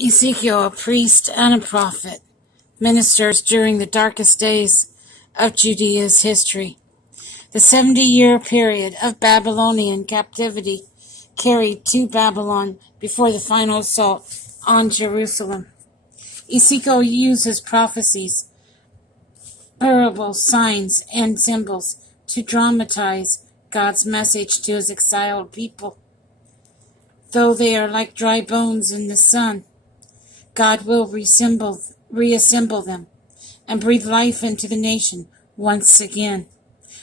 Ezekiel, a priest and a prophet, ministers during the darkest days of Judea's history. The 70-year period of Babylonian captivity carried to Babylon before the final assault on Jerusalem. Ezekiel uses prophecies, parables, signs, and symbols to dramatize God's message to his exiled people. Though they are like dry bones in the sun, God will reassemble them and breathe life into the nation once again.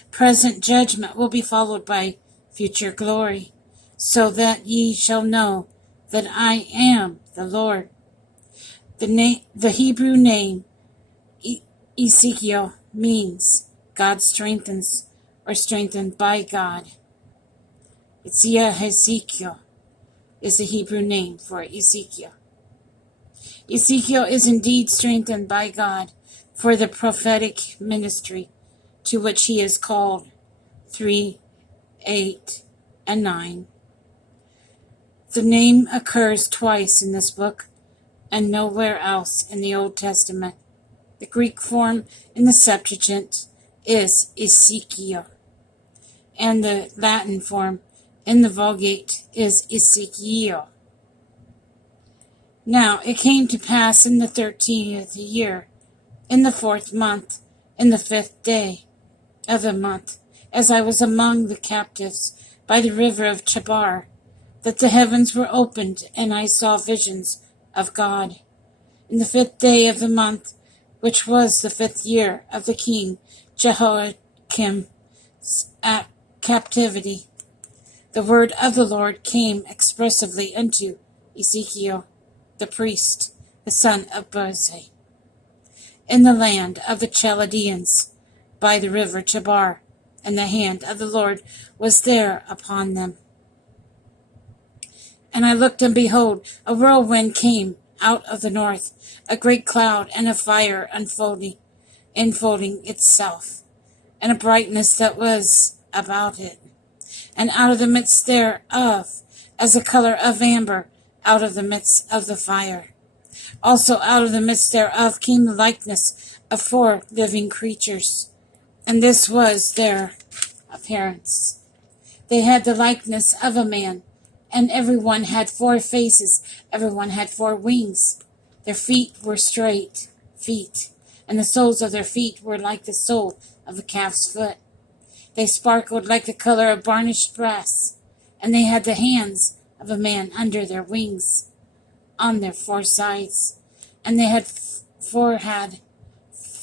Present judgment will be followed by future glory, so that ye shall know that I am the Lord. The Hebrew name Ezekiel means God strengthens or strengthened by God. Ezekiel is the Hebrew name for Ezekiel. Ezekiel is indeed strengthened by God for the prophetic ministry to which he is called. 3, 8, and 9. The name occurs twice in this book and nowhere else in the Old Testament. The Greek form in the Septuagint is Ezekiel, and the Latin form in the Vulgate is Ezekiel. Now it came to pass in the 13th year, in the 4th month, in the 5th day of the month, as I was among the captives by the river of Chebar, that the heavens were opened, and I saw visions of God. In the 5th day of the month, which was the 5th year of the king Jehoiakim's captivity, the word of the Lord came expressively unto Ezekiel, the priest, the son of Buzi, in the land of the Chaldeans, by the river Chebar, and the hand of the Lord was there upon them. And I looked, and behold, a whirlwind came out of the north, a great cloud, and a fire enfolding itself, and a brightness that was about it. And out of the midst thereof, as the color of amber, out of the midst of the fire. Also out of the midst thereof came the likeness of 4 living creatures, and this was their appearance. They had the likeness of a man, and every one had 4 faces, every one had 4 wings. Their feet were straight feet, and the soles of their feet were like the sole of a calf's foot. They sparkled like the color of varnished brass, and they had the hands of a man under their wings, on their 4 sides, and they had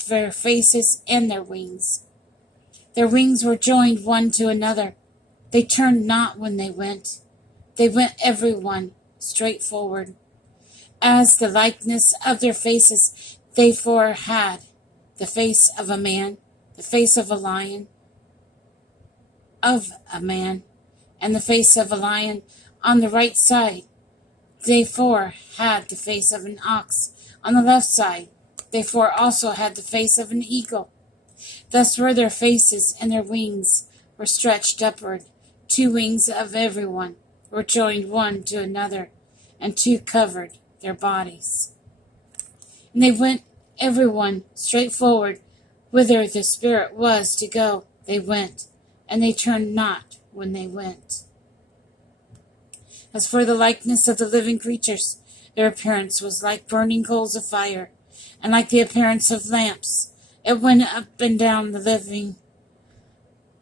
their faces and their wings. Their wings were joined one to another. They turned not when they went. They went every one straight forward. As the likeness of their faces, they 4 had the face of a man, the face of a lion, and the face of a lion on the right side. They 4 had the face of an ox on the left side. They 4 also had the face of an eagle. Thus were their faces, and their wings were stretched upward. 2 wings of every one were joined one to another, and 2 covered their bodies. And they went every one straight forward, whither the Spirit was to go. They went, and they turned not when they went. As for the likeness of the living creatures, their appearance was like burning coals of fire, and like the appearance of lamps. It went up and down the living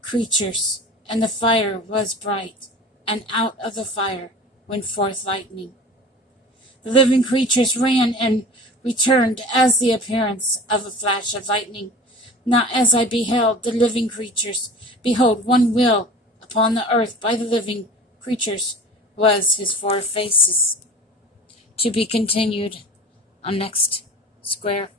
creatures, and the fire was bright, and out of the fire went forth lightning. The living creatures ran and returned as the appearance of a flash of lightning. Not as I beheld the living creatures. Behold, one wheel upon the earth by the living creatures was his 4 faces. To be continued on next square.